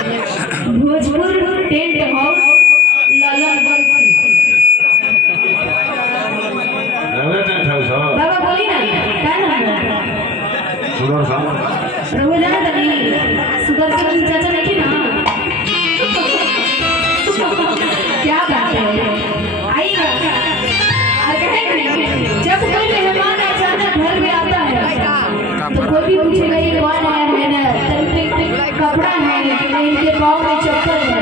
Bhojpur tent house Lalan बंसी Lalan tent house हो बाबा बोली ना क्या नाम है सुदर्शन प्रभु जाना तनी सुदर्शन चाचा नहीं ना क्या बात है आइएगा और कहेंगे जब कोई मेहमान अचानक घर में आता है तो कोई भी पूछेगा ये कौन है ना कपड़ा है इनके पाँव में चप्पल है